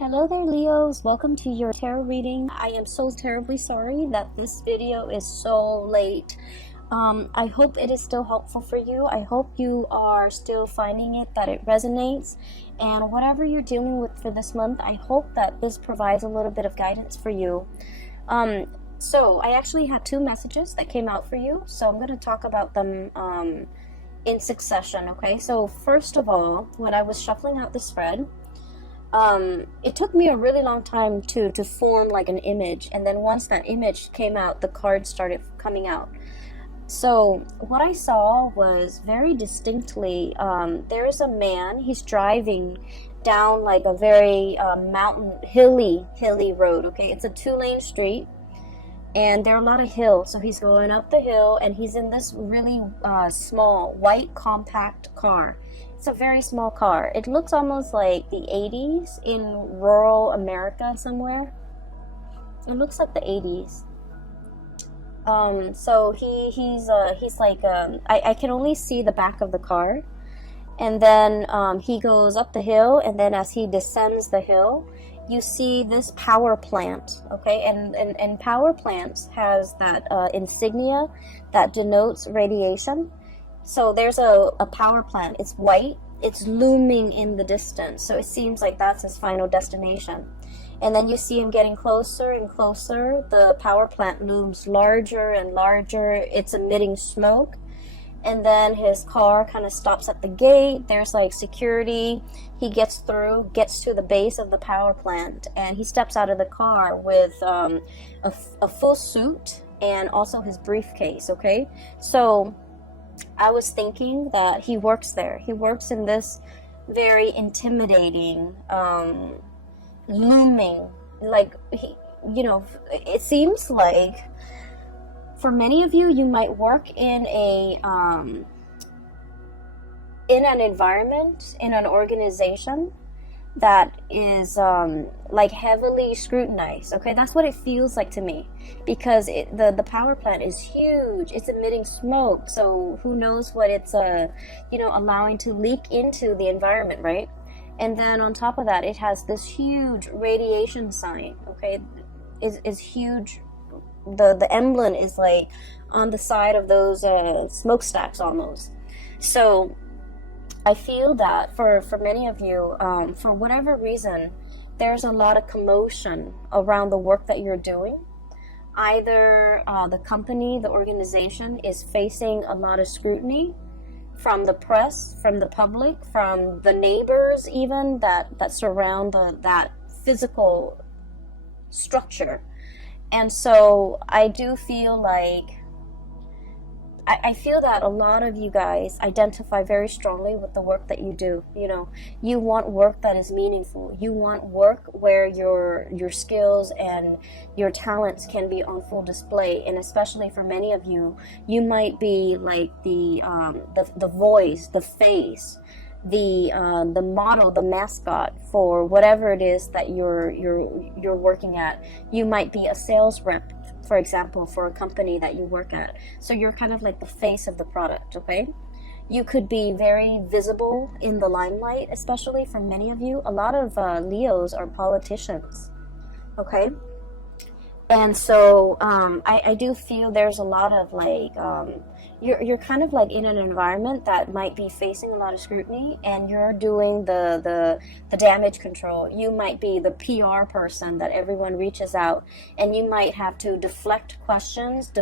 Hello there, Leos. Welcome to your tarot reading. I am so terribly sorry that this video is so late. I hope it is still helpful for you. I hope you are still finding it, that it resonates. And whatever you're dealing with for this month, I hope that this provides a little bit of guidance for you. So I actually had two messages that came out for you. So I'm going to talk about them in succession, okay? So first of all, when I was shuffling out the spread, it took me a really long time to form like an image, and then once that image came out, the cards started coming out. So what I saw was very distinctly, there is a man, he's driving down like a very mountain, hilly road, okay? It's a 2-lane street, and there are a lot of hills, so he's going up the hill, and he's in this really small, white, compact car. It's a very small car. It looks almost like the 80s in rural America somewhere. It looks like the 80s. So he's like, I can only see the back of the car. And then he goes up the hill, and then as he descends the hill, you see this power plant, okay? And power plants has that insignia that denotes radiation. So there's a power plant. It's white. It's looming in the distance. So it seems like that's his final destination. And then you see him getting closer and closer. The power plant looms larger and larger. It's emitting smoke. And then his car kind of stops at the gate. There's like security. He gets through, gets to the base of the power plant, and he steps out of the car with a full suit and also his briefcase, okay? So I was thinking that he works there. He works in this very intimidating, looming, like, it seems like for many of you, you might work in an environment, in an organization that is like heavily scrutinized, okay? That's what it feels like to me, because the power plant is huge. It's emitting smoke, so who knows what it's allowing to leak into the environment, right? And then on top of that, it has this huge radiation sign, okay? Is huge. The emblem is like on the side of those smokestacks almost. So I feel that for many of you, for whatever reason, there's a lot of commotion around the work that you're doing. Either the company, the organization is facing a lot of scrutiny from the press, from the public, from the neighbors even that surround that physical structure. And so I do feel like, I feel that a lot of you guys identify very strongly with the work that you do. You want work that is meaningful. You want work where your skills and your talents can be on full display. And especially for many of you, you might be like the voice, the face, the model, the mascot for whatever it is that you're working at. You might be a sales rep, for example, for a company that you work at. So you're kind of like the face of the product, okay? You could be very visible in the limelight, especially for many of you. A lot of Leos are politicians, okay? And so I do feel there's a lot of like, you're kind of like in an environment that might be facing a lot of scrutiny, and you're doing the damage control. You might be the PR person that everyone reaches out, and you might have to deflect questions,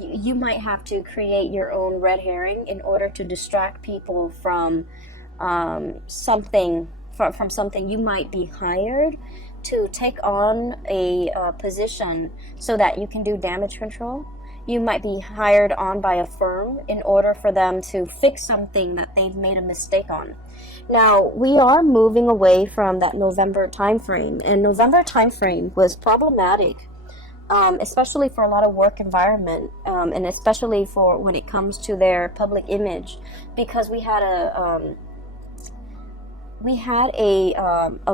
you might have to create your own red herring in order to distract people from something. From something. You might be hired to take on a position so that you can do damage control. You might be hired on by a firm in order for them to fix something that they've made a mistake on. Now, we are moving away from that November time frame, and November time frame was problematic, especially for a lot of work environment, and especially for when it comes to their public image, because we had a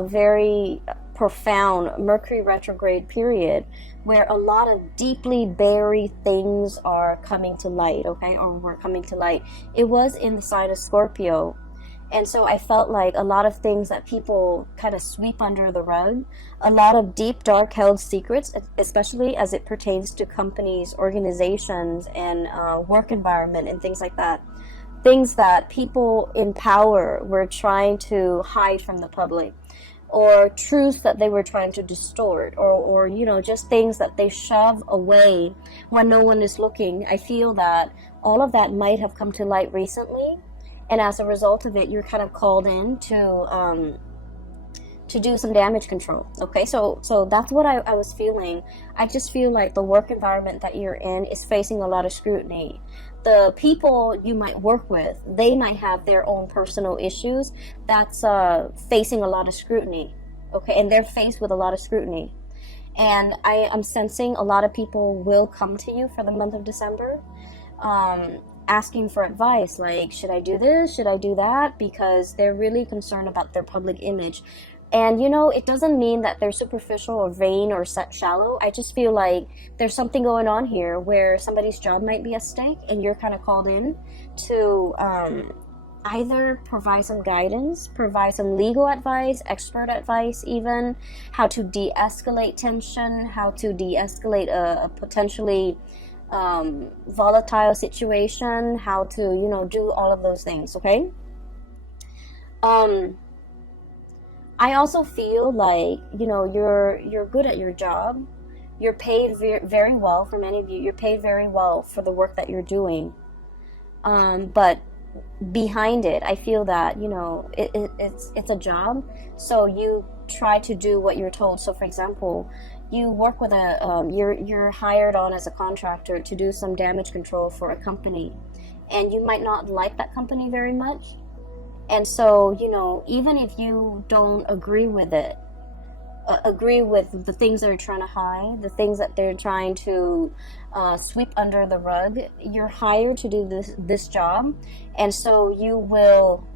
very profound Mercury retrograde period where a lot of deeply buried things are coming to light, okay, or were coming to light. It was in the sign of Scorpio, And so I felt like a lot of things that people kind of sweep under the rug, a lot of deep, dark held secrets, especially as it pertains to companies, organizations, and work environment and things like that. Things that people in power were trying to hide from the public, or truths that they were trying to distort, or you know, just things that they shove away when no one is looking. I feel that all of that might have come to light recently, and as a result of it, you're kind of called in to do some damage control. Okay, so that's what I was feeling. I just feel like the work environment that you're in is facing a lot of scrutiny. The people you might work with, they might have their own personal issues that's facing a lot of scrutiny. Okay, and they're faced with a lot of scrutiny. And I am sensing a lot of people will come to you for the month of December, asking for advice, like, should I do this, should I do that, because they're really concerned about their public image. And you know, it doesn't mean that they're superficial or vain or shallow. I just feel like there's something going on here where somebody's job might be at stake, and you're kind of called in to either provide some guidance, provide some legal advice, expert advice even, how to de-escalate tension, how to de-escalate a potentially volatile situation, how to, you know, do all of those things. Okay. I also feel like, you know, you're good at your job. You're paid very well. For many of you, you're paid very well for the work that you're doing. But behind it, I feel that, you know, it's a job. So you try to do what you're told. So for example, you work with you're hired on as a contractor to do some damage control for a company, and you might not like that company very much. And so, you know, even if you don't agree with it, agree with the things they're trying to hide, the things that they're trying to sweep under the rug, you're hired to do this job. And so you will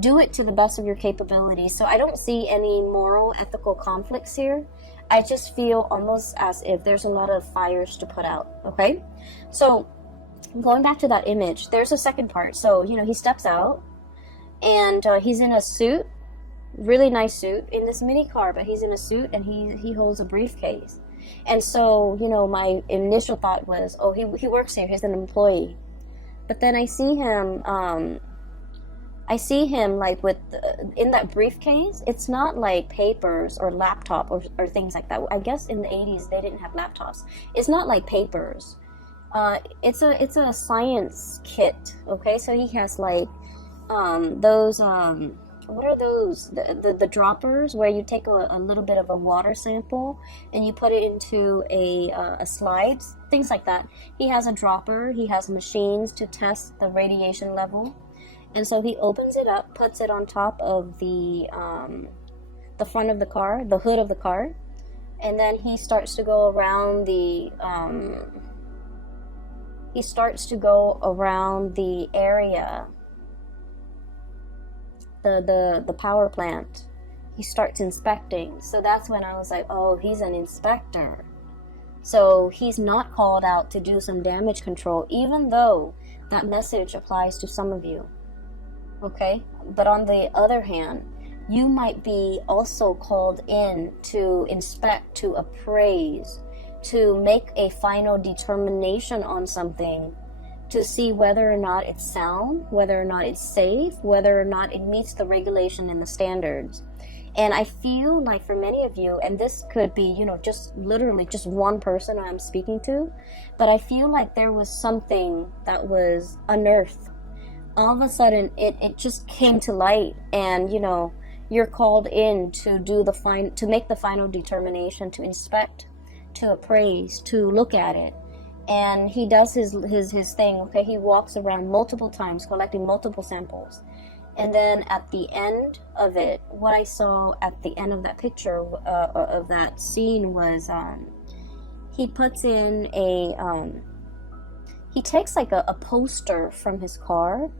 do it to the best of your capability. So I don't see any moral, ethical conflicts here. I just feel almost as if there's a lot of fires to put out. Okay? So going back to that image, there's a second part. So, you know, he steps out, and he's in a suit, really nice suit, in this mini car, but he's in a suit, and he holds a briefcase. And so, you know, my initial thought was, oh, he works here, he's an employee. But then I see him like with in that briefcase. It's not like papers or laptop or things like that. I guess in the 80s they didn't have laptops. It's not like papers. It's a science kit. Okay, so he has like those what are those, the droppers, where you take a little bit of a water sample and you put it into a slide, things like that. He has a dropper, he has machines to test the radiation level, and so he opens it up, puts it on top of the front of the car, the hood of the car, and then he starts to go around the area, the power plant. He starts inspecting. So that's when I was like, oh, he's an inspector. So he's not called out to do some damage control, even though that message applies to some of you. Okay? But on the other hand, you might be also called in to inspect, to appraise, to make a final determination on something, to see whether or not it's sound, whether or not it's safe, whether or not it meets the regulation and the standards. And I feel like for many of you, and this could be, you know, just literally just one person I'm speaking to, but I feel like there was something that was unearthed. All of a sudden, it just came to light, and, you know, you're called in to do to make the final determination, to inspect, to appraise, to look at it. And he does his thing. Okay, he walks around multiple times collecting multiple samples, and then at the end of it, what I saw at the end of that picture, of that scene, was he puts in he takes like a poster from his car.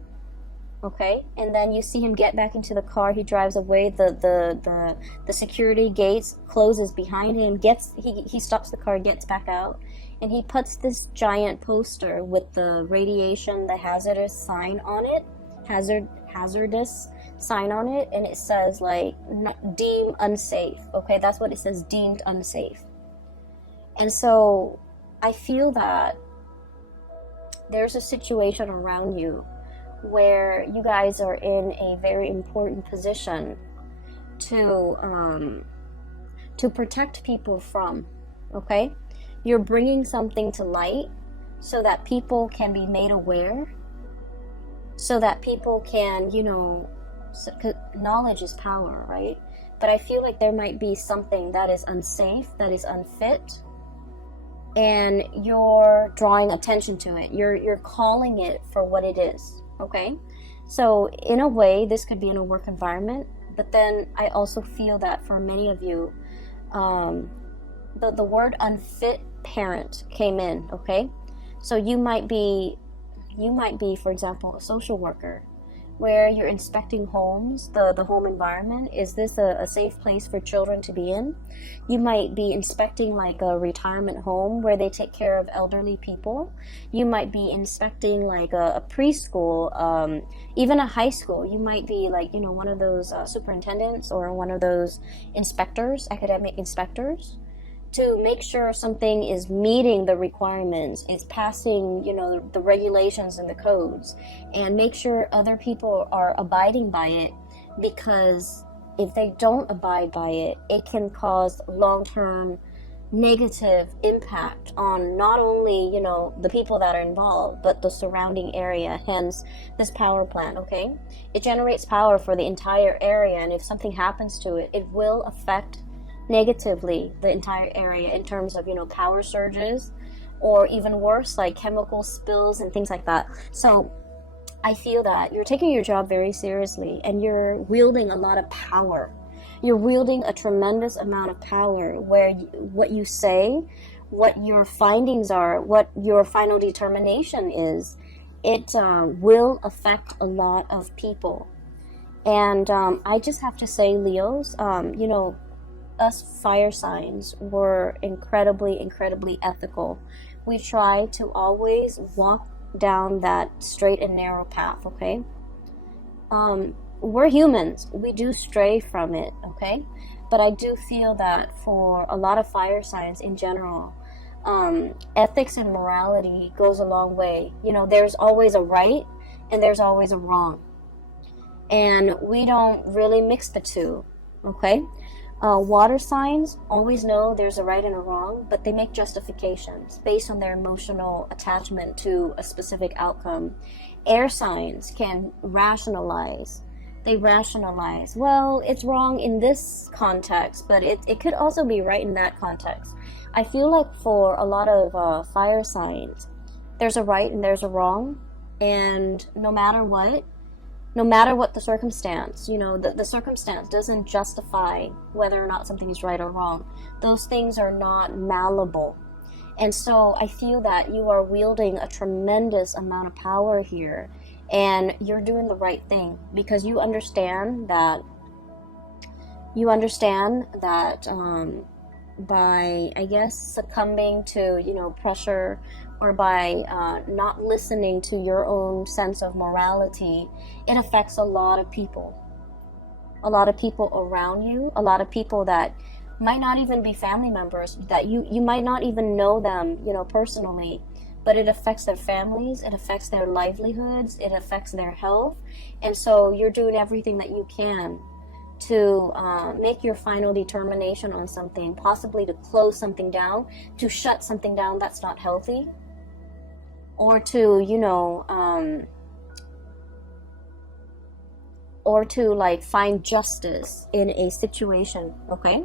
Okay, and then you see him get back into the car. He drives away. The security gates closes behind him. He stops the car, gets back out, and he puts this giant poster with the radiation, the hazardous sign on it, hazardous sign on it, and it says like deemed unsafe. Okay, that's what it says, deemed unsafe. And so I feel that there's a situation around you where you guys are in a very important position to protect people from. Okay, you're bringing something to light so that people can be made aware, so that people can, you know, knowledge is power, right? But I feel like there might be something that is unsafe, that is unfit, and you're drawing attention to it. You're calling it for what it is, okay? So in a way, this could be in a work environment, but then I also feel that for many of you, the word unfit parent came in, okay? So you might be, for example, a social worker, where you're inspecting homes, the home environment. Is this a safe place for children to be in? You might be inspecting like a retirement home where they take care of elderly people. You might be inspecting like a preschool, even a high school. You might be like, you know, one of those superintendents or one of those inspectors, academic inspectors, to make sure something is meeting the requirements, is passing, you know, the regulations and the codes, and make sure other people are abiding by it, because if they don't abide by it, it can cause long-term negative impact on not only, you know, the people that are involved, but the surrounding area. Hence this power plant, okay? It generates power for the entire area, and if something happens to it, it will affect negatively the entire area in terms of, you know, power surges, or even worse, like chemical spills and things like that. So I feel that you're taking your job very seriously, and you're wielding a lot of power. You're wielding a tremendous amount of power, where what you say, what your findings are, what your final determination is, it will affect a lot of people. And I just have to say, Leos, you know, us fire signs were incredibly ethical. We try to always walk down that straight and narrow path, okay? We're humans. We do stray from it, okay? But I do feel that for a lot of fire signs in general, ethics and morality goes a long way. You know, there's always a right and there's always a wrong. And we don't really mix the two, okay? Water signs always know there's a right and a wrong, but they make justifications based on their emotional attachment to a specific outcome. Air signs can rationalize. They rationalize, well, it's wrong in this context, but it could also be right in that context. I feel like for a lot of fire signs, there's a right and there's a wrong, and no matter what the circumstance, you know, the circumstance doesn't justify whether or not something is right or wrong. Those things are not malleable. And so I feel that you are wielding a tremendous amount of power here, and you're doing the right thing, because you understand that by, I guess, succumbing to, you know, pressure, or by not listening to your own sense of morality, it affects a lot of people around you, a lot of people that might not even be family members, that you might not even know them, you know, personally, but it affects their families, it affects their livelihoods, it affects their health. And so you're doing everything that you can to make your final determination on something, possibly to close something down, to shut something down that's not healthy, or to, you know, or to like find justice in a situation, okay?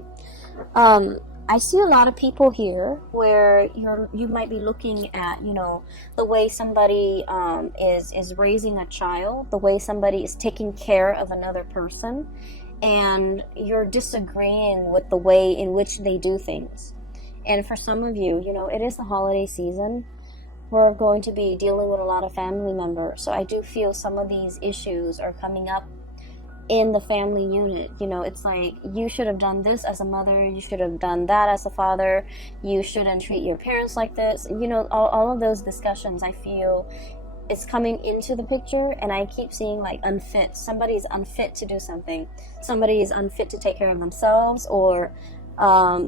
I see a lot of people here where you might be looking at, you know, the way somebody is raising a child, the way somebody is taking care of another person, and you're disagreeing with the way in which they do things. And for some of you, you know, it is the holiday season. We're going to be dealing with a lot of family members. So I do feel some of these issues are coming up in the family unit. You know, it's like, you should have done this as a mother, you should have done that as a father, you shouldn't treat your parents like this. You know, all of those discussions, I feel it's coming into the picture, and I keep seeing like unfit. Somebody's unfit to do something. Somebody is unfit to take care of themselves, or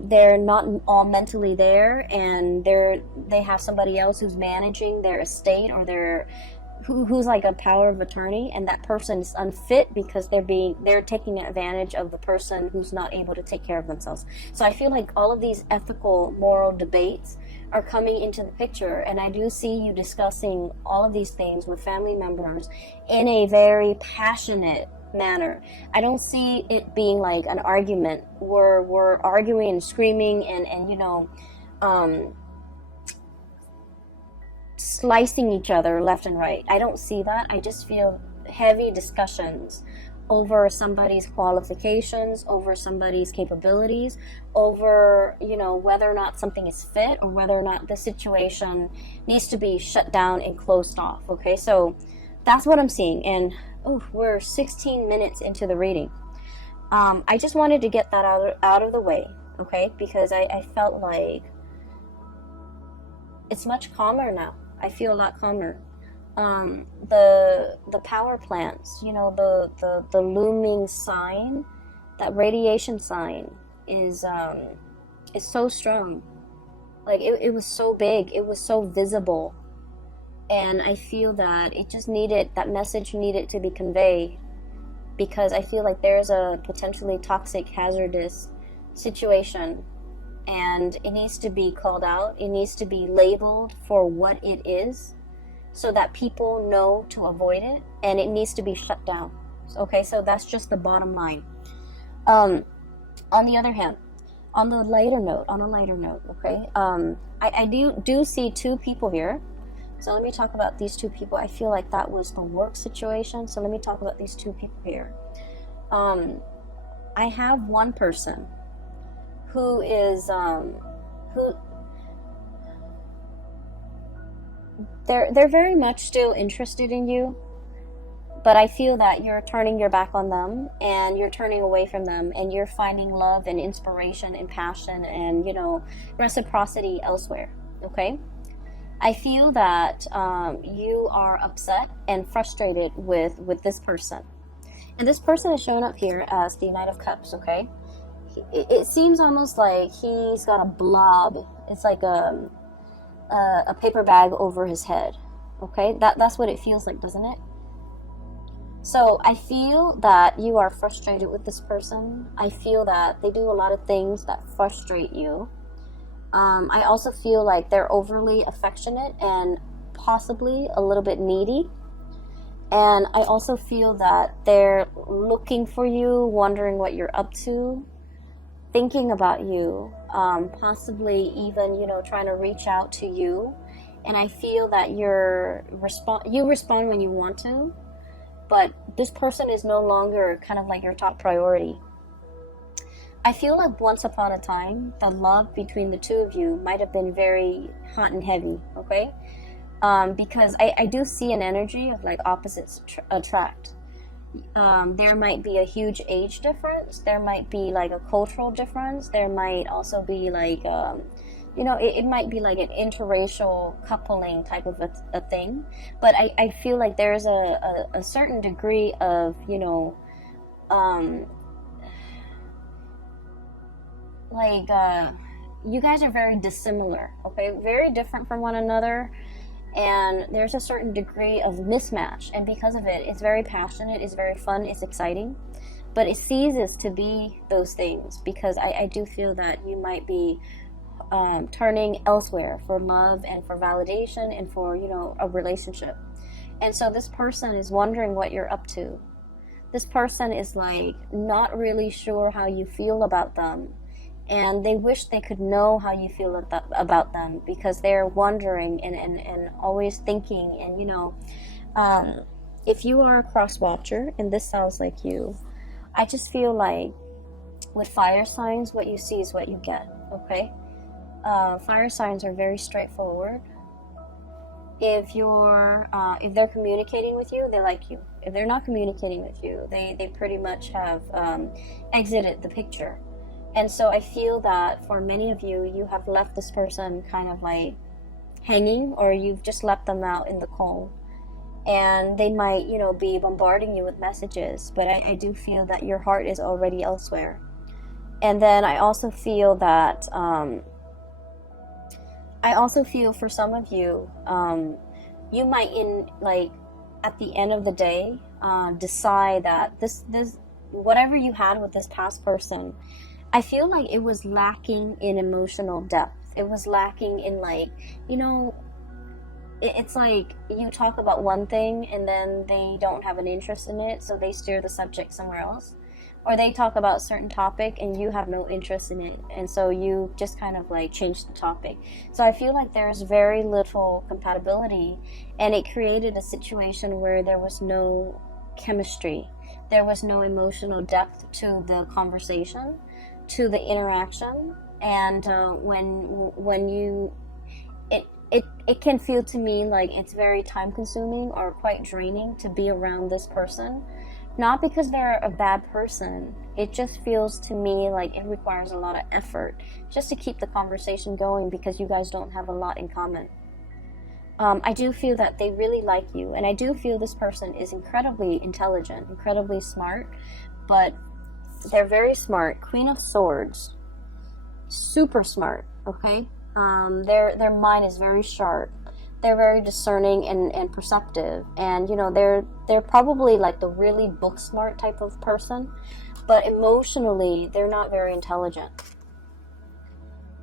they're not all mentally there, and they have somebody else who's managing their estate, or who's like a power of attorney, and that person is unfit because they're taking advantage of the person who's not able to take care of themselves. So I feel like all of these ethical, moral debates are coming into the picture, and I do see you discussing all of these things with family members in a very passionate manner. I don't see it being like an argument where we're arguing and screaming and slicing each other left and right. I don't see that. I just feel heavy discussions over somebody's qualifications, over somebody's capabilities, over, whether or not something is fit, or whether or not the situation needs to be shut down and closed off. Okay, so that's what I'm seeing. And we're 16 minutes into the reading. I just wanted to get that out of the way, okay, because I felt like it's much calmer now. I feel a lot calmer. The power plants, the looming sign, that radiation sign is so strong. Like it was so big, it was so visible, and I feel that that message needed to be conveyed, because I feel like there's a potentially toxic, hazardous situation, and it needs to be called out. It needs to be labeled for what it is, so that people know to avoid it, and it needs to be shut down. Okay, so that's just the bottom line. On the other hand, on a lighter note, okay, I do see two people here. So let me talk about these two people. I feel like that was the work situation. So let me talk about these two people here. I have one person who is they're very much still interested in you, but I feel that you're turning your back on them, and you're turning away from them, and you're finding love and inspiration and passion and reciprocity elsewhere. Okay, I feel that you are upset and frustrated with this person, and this person is showing up here as the Knight of Cups. Okay, it seems almost like he's got a blob. It's like a paper bag over his head. Okay, that's what it feels like, doesn't it? So I feel that you are frustrated with this person. I feel that they do a lot of things that frustrate you. I also feel like they're overly affectionate and possibly a little bit needy. And I also feel that they're looking for you, wondering what you're up to, thinking about you, possibly even, trying to reach out to you. And I feel that you respond when you want to, but this person is no longer kind of like your top priority. I feel like once upon a time, the love between the two of you might have been very hot and heavy, okay? Because I do see an energy of like opposites attract. There might be a huge age difference. There might be like a cultural difference. There might also be like, it might be like an interracial coupling type of a thing. But I feel like there's a certain degree of, you guys are very dissimilar, okay? Very different from one another. And there's a certain degree of mismatch, and because of it, it's very passionate, it's very fun, it's exciting, but it ceases to be those things, because I do feel that you might be turning elsewhere for love and for validation and for a relationship. And so this person is wondering what you're up to. This person is like not really sure how you feel about them, and they wish they could know how you feel about them, because they're wondering and always thinking. And if you are a cross watcher, and this sounds like you, I just feel like with fire signs, what you see is what you get. Okay, fire signs are very straightforward. If they're communicating with you, they like you. If they're not communicating with you, they pretty much have exited the picture. And so I feel that for many of you, you have left this person kind of like hanging, or you've just left them out in the cold. and they might, you know, be bombarding you with messages, but I do feel that your heart is already elsewhere. And then I also feel that for some of you, you might, in like at the end of the day, decide that this whatever you had with this past person, I feel like it was lacking in emotional depth. It was lacking in, like, you know, it's like you talk about one thing and then they don't have an interest in it, so they steer the subject somewhere else. Or they talk about a certain topic and you have no interest in it, and so you just kind of like change the topic. So I feel like there's very little compatibility, and it created a situation where there was no chemistry. There was no emotional depth to the conversation, to the interaction. And when you it can feel to me like it's very time consuming or quite draining to be around this person. Not because they're a bad person, it just feels to me like it requires a lot of effort just to keep the conversation going, because you guys don't have a lot in common. I do feel that they really like you, and I do feel this person is incredibly intelligent, incredibly smart, but they're very smart. Queen of Swords, super smart, okay? Their mind is very sharp. They're very discerning and perceptive, and you know, they're probably like the really book smart type of person, but emotionally they're not very intelligent.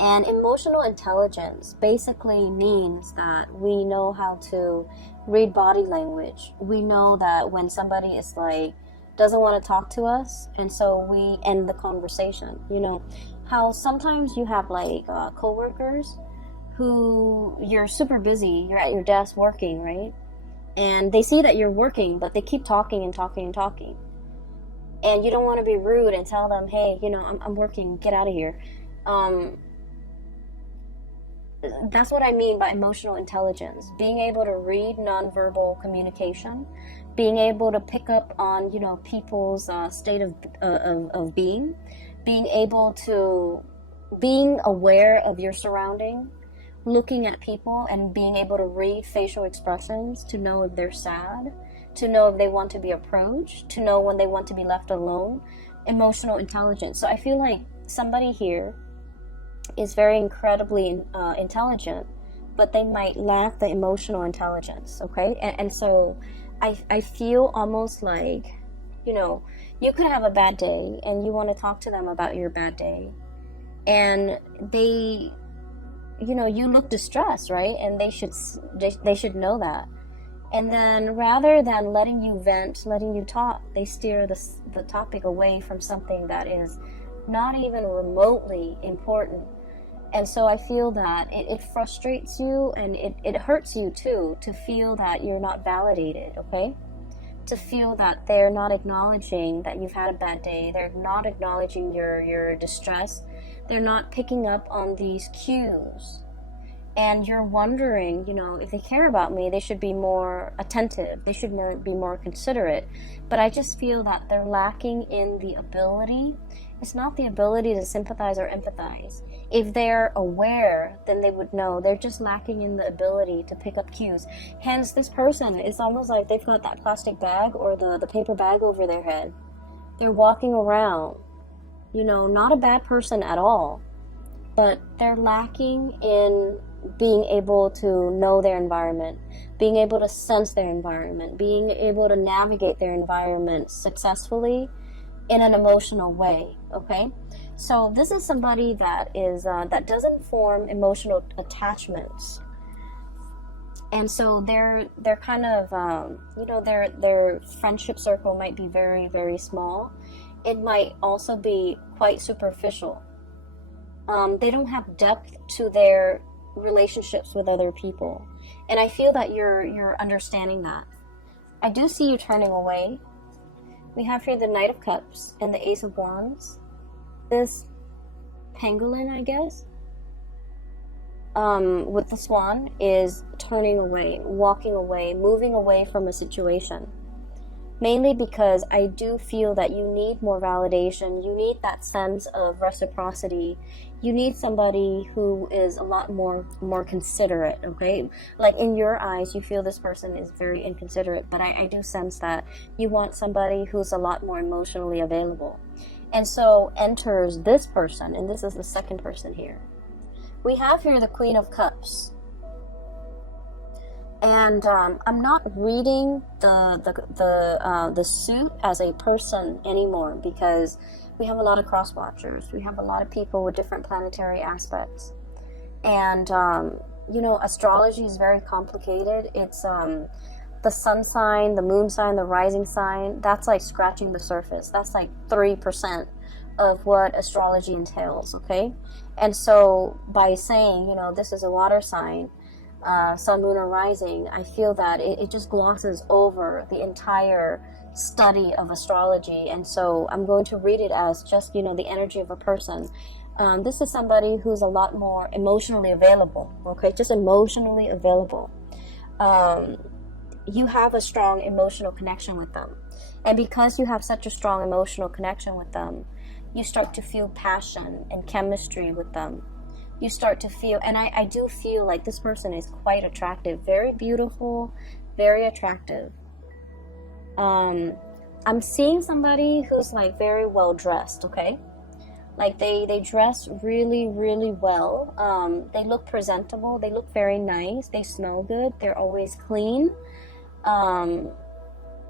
And emotional intelligence basically means that we know how to read body language. We know that when somebody is like doesn't want to talk to us, and so we end the conversation. You know how sometimes you have like coworkers who you're super busy, you're at your desk working, right? And they see that you're working, but they keep talking and talking and talking. And you don't want to be rude and tell them, hey, you know, I'm working, get out of here. That's what I mean by emotional intelligence. Being able to read nonverbal communication, being able to pick up on, you know, people's state of being, being able to, being aware of your surrounding, looking at people and being able to read facial expressions to know if they're sad, to know if they want to be approached, to know when they want to be left alone. Emotional intelligence. So I feel like somebody here is very incredibly intelligent, but they might lack the emotional intelligence, okay? And so I feel almost like, you know, you could have a bad day and you want to talk to them about your bad day, and they, you know, you look distressed, right? And they should know that. And then rather than letting you vent, letting you talk, they steer the topic away from something that is not even remotely important. And so I feel that it frustrates you, and it hurts you too, to feel that you're not validated, okay? To feel that they're not acknowledging that you've had a bad day. They're not acknowledging your distress. They're not picking up on these cues. And you're wondering, you know, if they care about me, they should be more attentive. They should be more considerate. But I just feel that they're lacking in the ability. It's not the ability to sympathize or empathize. If they're aware, then they would know. They're just lacking in the ability to pick up cues. Hence, this person, it's almost like they've got that plastic bag or the paper bag over their head. They're walking around, you know, not a bad person at all, but they're lacking in being able to know their environment, being able to sense their environment, being able to navigate their environment successfully in an emotional way, okay? So this is somebody that is that doesn't form emotional attachments, and so they're kind of you know, their friendship circle might be very, very small. It might also be quite superficial. They don't have depth to their relationships with other people, and I feel that you're understanding that. I do see you turning away. We have here the Knight of Cups and the Ace of Wands. This pangolin, I guess, with the swan, is turning away, walking away, moving away from a situation. Mainly because I do feel that you need more validation. You need that sense of reciprocity. You need somebody who is a lot more considerate, okay? Like in your eyes, you feel this person is very inconsiderate, but I do sense that you want somebody who's a lot more emotionally available. And so enters this person, and this is the second person here. We have here the Queen of Cups. And I'm not reading the suit as a person anymore, because we have a lot of cross watchers. We have a lot of people with different planetary aspects. And, you know, astrology is very complicated. It's the sun sign, the moon sign, the rising sign. That's like scratching the surface. That's like 3% of what astrology entails, okay? And so by saying, you know, this is a water sign, sun, moon, or rising, I feel that it just glosses over the entire study of astrology. And so I'm going to read it as just, you know, the energy of a person. This is somebody who's a lot more emotionally available, okay? Just emotionally available. You have a strong emotional connection with them. And because you have such a strong emotional connection with them, you start to feel passion and chemistry with them. You start to feel, and I do feel like this person is quite attractive, very beautiful, very attractive. I'm seeing somebody who's like very well dressed, okay? Like they dress really, really well. They look presentable. They look very nice. They smell good. They're always clean.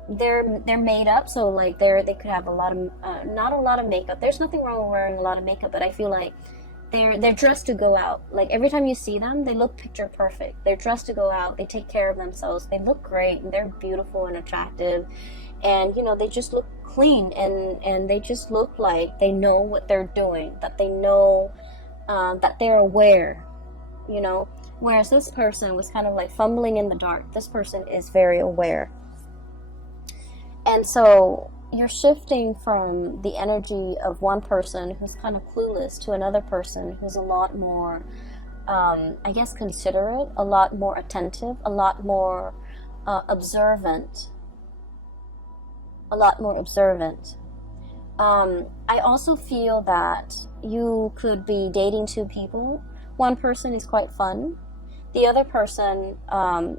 They're made up, so like they could have a lot of not a lot of makeup. There's nothing wrong with wearing a lot of makeup, but I feel like they're dressed to go out. Like every time you see them, they look picture perfect. They're dressed to go out. They take care of themselves. They look great, and they're beautiful and attractive. And you know, they just look clean, and they just look like they know what they're doing. That they know, that they're aware. You know, whereas this person was kind of like fumbling in the dark. This person is very aware. And so you're shifting from the energy of one person who's kind of clueless to another person who's a lot more, I guess, considerate, a lot more attentive, a lot more observant. A lot more observant. I also feel that you could be dating two people. One person is quite fun. The other person,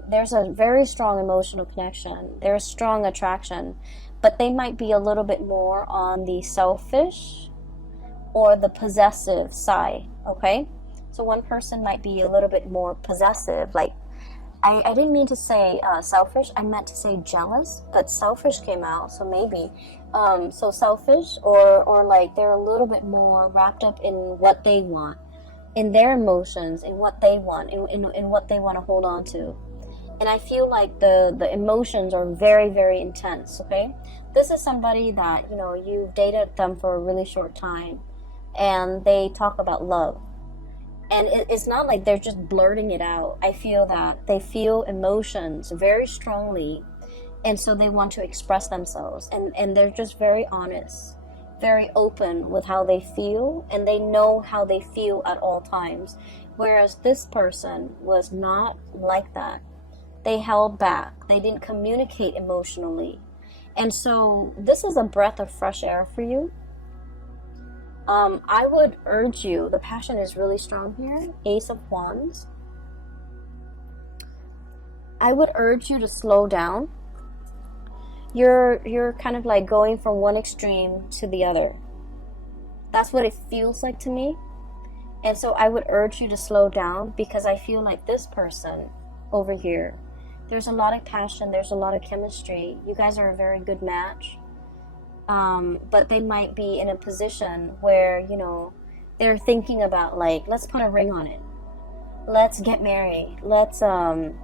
there's a very strong emotional connection. There's strong attraction, but they might be a little bit more on the selfish or the possessive side, okay? So one person might be a little bit more possessive. Like, I didn't mean to say selfish. I meant to say jealous, but selfish came out, so maybe. So selfish, or like they're a little bit more wrapped up in what they want, in their emotions, in what they want, in what they want to hold on to. And I feel like the emotions are very, very intense, okay? This is somebody that, you know, you've dated them for a really short time, and they talk about love. And it's not like they're just blurting it out. I feel that they feel emotions very strongly, and so they want to express themselves. And they're just very honest, very open with how they feel, and they know how they feel at all times. Whereas this person was not like that. They held back. They didn't communicate emotionally. And so this is a breath of fresh air for you. I would urge you, the passion is really strong here, Ace of Wands. I would urge you to slow down. You're kind of like going from one extreme to the other. That's what it feels like to me. And so I would urge you to slow down, because I feel like this person over here, there's a lot of passion, there's a lot of chemistry. You guys are a very good match. But they might be in a position where, you know, they're thinking about like, let's put a ring on it. Let's get married. Let's start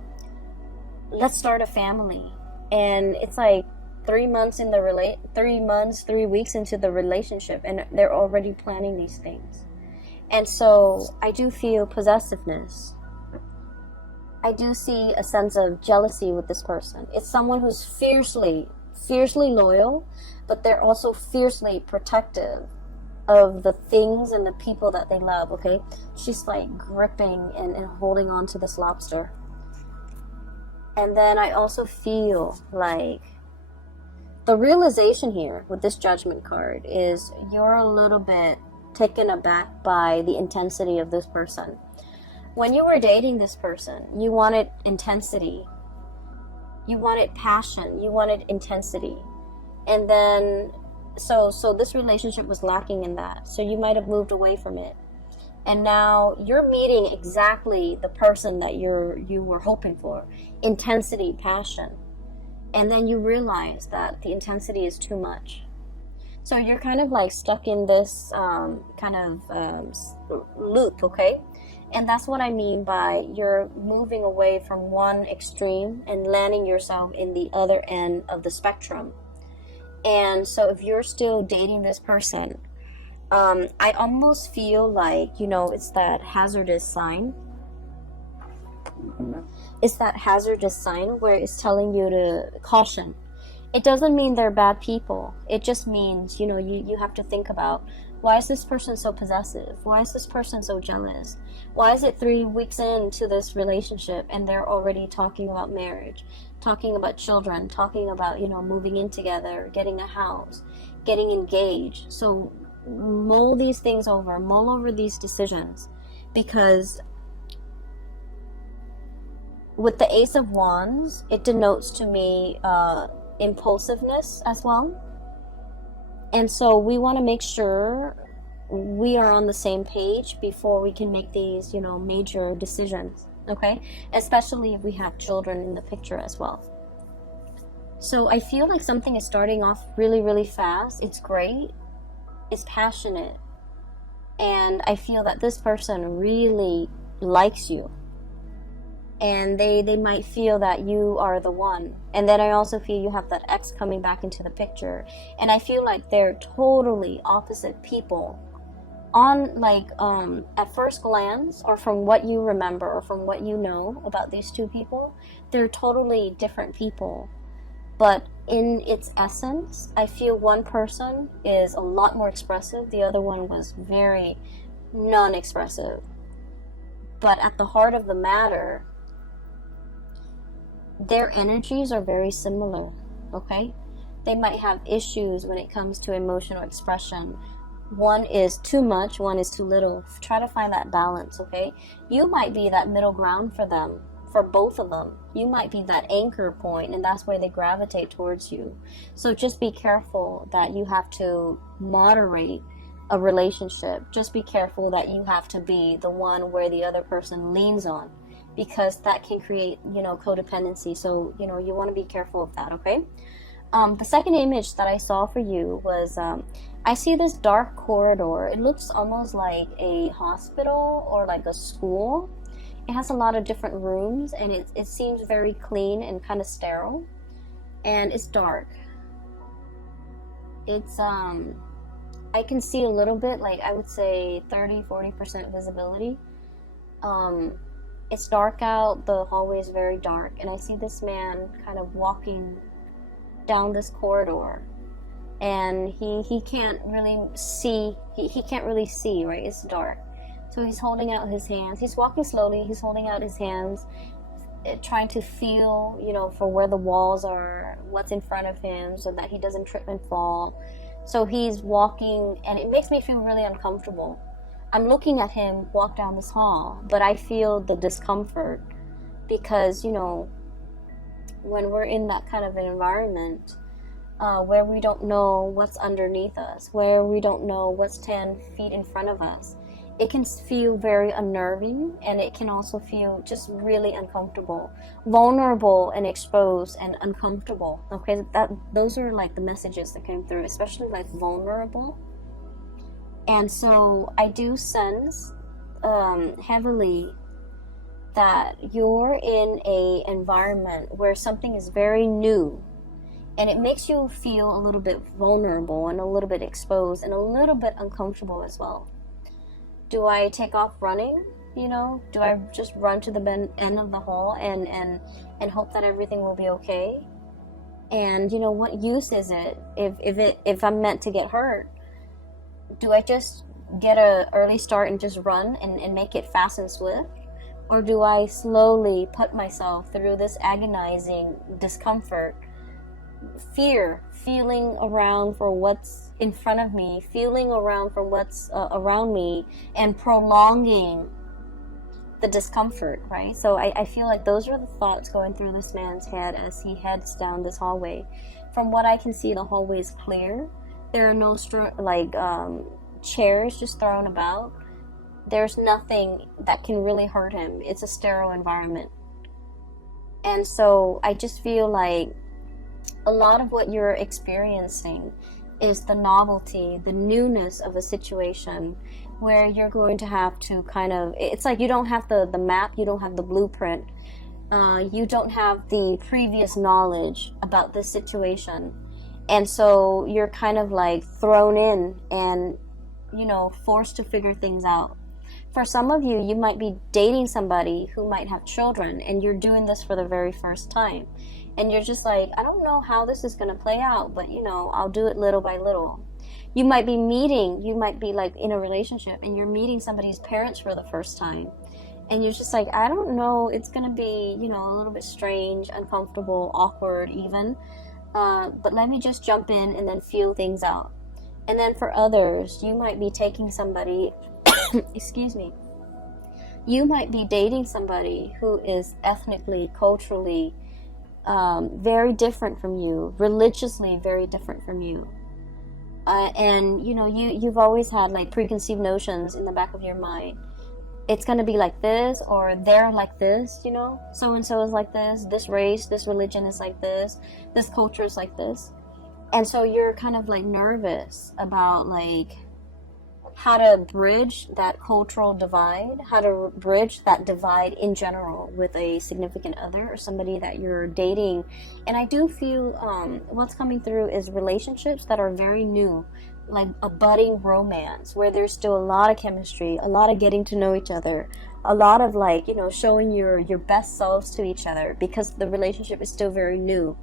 a family. And it's like 3 months in the 3 weeks into the relationship, and they're already planning these things. And so I do feel possessiveness. I do see a sense of jealousy with this person. It's someone who's fiercely loyal, but they're also fiercely protective of the things and the people that they love, okay? She's like gripping and holding on to this lobster. And then I also feel like the realization here with this Judgment card is you're a little bit taken aback by the intensity of this person. When you were dating this person, you wanted intensity. You wanted passion. You wanted intensity. And then, so this relationship was lacking in that. So you might have moved away from it. And now you're meeting exactly the person that you were hoping for. Intensity, passion. And then you realize that the intensity is too much. So you're kind of like stuck in this loop, okay? And that's what I mean by you're moving away from one extreme and landing yourself in the other end of the spectrum. And so if you're still dating this person, I almost feel like, it's that hazardous sign. It's that hazardous sign where it's telling you to caution. It doesn't mean they're bad people. It just means, you have to think about, why is this person so possessive? Why is this person so jealous? Why is it 3 weeks into this relationship and they're already talking about marriage, talking about children, talking about, moving in together, getting a house, getting engaged? So mull these things over, mull over these decisions, because with the Ace of Wands, it denotes to me impulsiveness as well. And so we want to make sure we are on the same page before we can make these, major decisions, okay? Especially if we have children in the picture as well. So I feel like something is starting off really, really fast. It's great. It's passionate. And I feel that this person really likes you. And they might feel that you are the one. And then I also feel you have that ex coming back into the picture. And I feel like they're totally opposite people. On at first glance, or from what you remember, or from what you know about these two people, they're totally different people. But in its essence, I feel one person is a lot more expressive. The other one was very non-expressive. But at the heart of the matter, their energies are very similar, okay? They might have issues when it comes to emotional expression. One is too much, one is too little. Try to find that balance, okay? You might be that middle ground for them, for both of them. You might be that anchor point, and that's where they gravitate towards you. So just be careful that you have to moderate a relationship. Just be careful that you have to be the one where the other person leans on, because that can create, codependency. So, you want to be careful of that, okay? The second image that I saw for you was, I see this dark corridor. It looks almost like a hospital or like a school. It has a lot of different rooms, and it seems very clean and kind of sterile. And it's dark. It's, I can see a little bit, like I would say 30-40% visibility. It's dark out, the hallway is very dark, and I see this man kind of walking down this corridor, and he can't really see, he can't really see, right? It's dark. So he's holding out his hands. He's walking slowly, he's holding out his hands, trying to feel, for where the walls are, what's in front of him, so that he doesn't trip and fall. So he's walking, and it makes me feel really uncomfortable. I'm looking at him walk down this hall, but I feel the discomfort because, when we're in that kind of an environment where we don't know what's underneath us, where we don't know what's 10 feet in front of us, it can feel very unnerving, and it can also feel just really uncomfortable, vulnerable and exposed and uncomfortable. Okay, those are like the messages that came through, especially like vulnerable. And so I do sense heavily that you're in a environment where something is very new, and it makes you feel a little bit vulnerable and a little bit exposed and a little bit uncomfortable as well. Do I take off running? Do I just run to the end of the hall and hope that everything will be okay? And what use is it if I'm meant to get hurt? Do I just get an early start and just run and make it fast and swift? Or do I slowly put myself through this agonizing discomfort feeling around for what's in front of me, feeling around for what's around me, and prolonging the discomfort, right? So I feel like those are the thoughts going through this man's head as he heads down this hallway. From what I can see, the hallway is clear. There are no chairs just thrown about. There's nothing that can really hurt him. It's a sterile environment. And so I just feel like a lot of what you're experiencing is the novelty, the newness of a situation where you're going to have to kind of, it's like you don't have the map, you don't have the blueprint, you don't have the previous knowledge about this situation. And so you're kind of like thrown in and, you know, forced to figure things out. For some of you, you might be dating somebody who might have children, and you're doing this for the very first time. And you're just like, I don't know how this is going to play out, but, you know, I'll do it little by little. You might be like in a relationship, and you're meeting somebody's parents for the first time. And you're just like, I don't know, it's going to be, you know, a little bit strange, uncomfortable, awkward even. But let me just jump in and then feel things out. And then for others, you might be taking somebody, excuse me, you might be dating somebody who is ethnically, culturally, very different from you, religiously very different from you. And, you know, you've always had like preconceived notions in the back of your mind. It's going to be like this, or they're like this, you know, so-and-so is like this race, this religion is like this culture is like this. And so you're kind of like nervous about like how to bridge that cultural divide, how to bridge that divide in general with a significant other or somebody that you're dating. And I do feel what's coming through is relationships that are very new, like a budding romance where there's still a lot of chemistry, a lot of getting to know each other, a lot of like, you know, showing your best selves to each other because the relationship is still very new.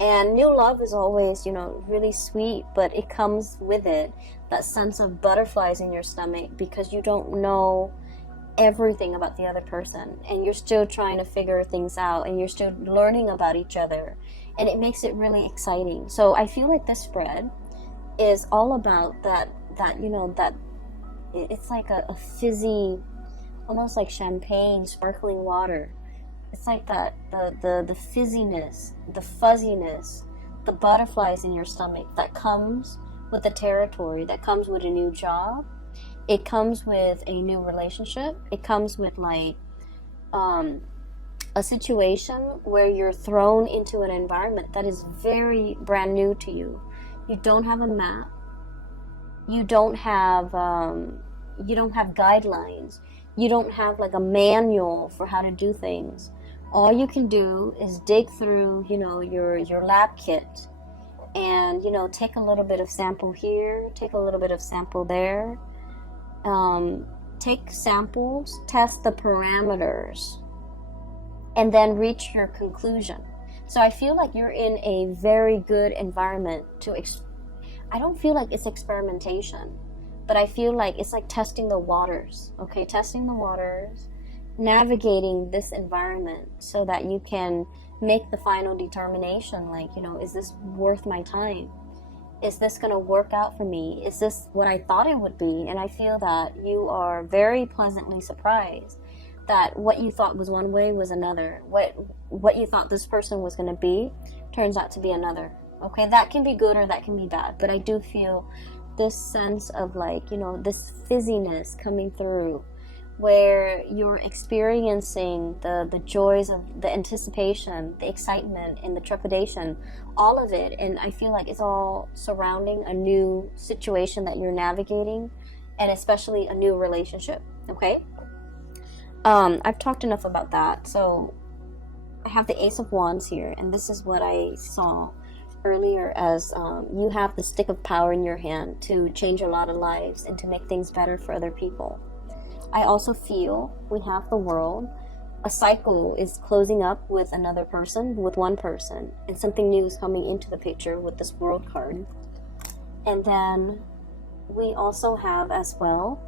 And new love is always, you know, really sweet, but it comes with it that sense of butterflies in your stomach because you don't know everything about the other person, and you're still trying to figure things out, and you're still learning about each other, and it makes it really exciting. So I feel like this spread is all about that you know, that it's like a fizzy, almost like champagne, sparkling water. It's like that, the fizziness, the fuzziness, the butterflies in your stomach that comes with the territory, that comes with a new job. It comes with a new relationship. It comes with like a situation where you're thrown into an environment that is very brand new to you. You don't have a map. You don't have guidelines. You don't have like a manual for how to do things. All you can do is dig through, you know, your lab kit and, you know, take a little bit of sample here, take a little bit of sample there, take samples, test the parameters, and then reach your conclusion. So I feel like you're in a very good environment to, I don't feel like it's experimentation, but I feel like it's like testing the waters, okay? Testing the waters, navigating this environment so that you can make the final determination, like, you know, is this worth my time? Is this going to work out for me? Is this what I thought it would be? And I feel that you are very pleasantly surprised that what you thought was one way was another. What you thought this person was going to be turns out to be another. Okay, that can be good or that can be bad, but I do feel this sense of like, you know, this fizziness coming through where you're experiencing the joys of the anticipation, the excitement, and the trepidation, all of it. And I feel like it's all surrounding a new situation that you're navigating, and especially a new relationship, okay? I've talked enough about that. So I have the Ace of Wands here, and this is what I saw earlier as you have the stick of power in your hand to change a lot of lives and to make things better for other people. I also feel we have the World. A cycle is closing up with another person, with one person, and something new is coming into the picture with this World card. And then we also have as well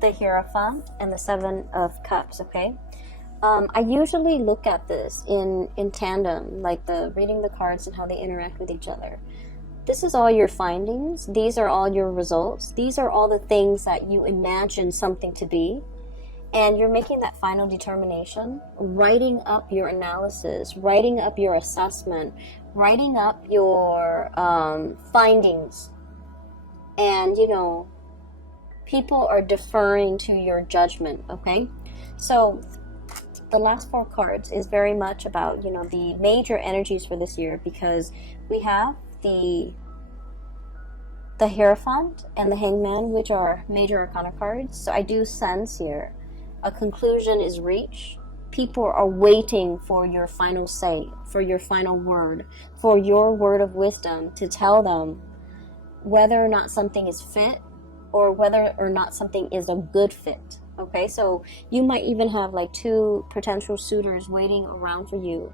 the Hierophant and the Seven of Cups, okay? I usually look at this in tandem, like the reading the cards and how they interact with each other. This is all your findings. These are all your results. These are all the things that you imagine something to be. And you're making that final determination, writing up your analysis, writing up your assessment, writing up your findings. And, you know, people are deferring to your judgment, okay? So the last 4 cards is very much about, you know, the major energies for this year, because we have the Hierophant and the Hangman, which are major arcana cards. So I do sense here a conclusion is reached. People are waiting for your final say, for your final word, for your word of wisdom to tell them whether or not something is fit or whether or not something is a good fit. Okay, so you might even have like 2 potential suitors waiting around for you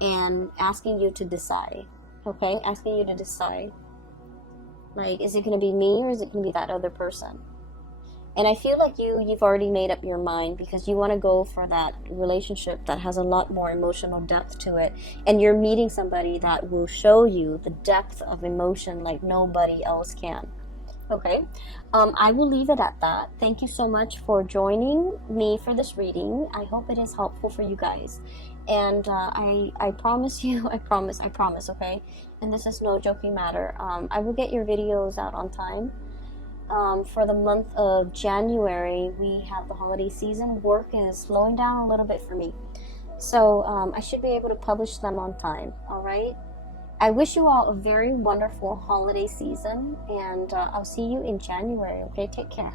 and asking you to decide. Okay, asking you to decide. Like, is it going to be me or is it going to be that other person? And I feel like you've already made up your mind, because you want to go for that relationship that has a lot more emotional depth to it. And you're meeting somebody that will show you the depth of emotion like nobody else can. Okay, I will leave it at that. Thank you so much for joining me for this reading. I hope it is helpful for you guys. And I promise you, I promise, okay? And this is no joking matter. I will get your videos out on time. For the month of January, we have the holiday season. Work is slowing down a little bit for me. So I should be able to publish them on time, all right? I wish you all a very wonderful holiday season, and I'll see you in January, okay? Take care.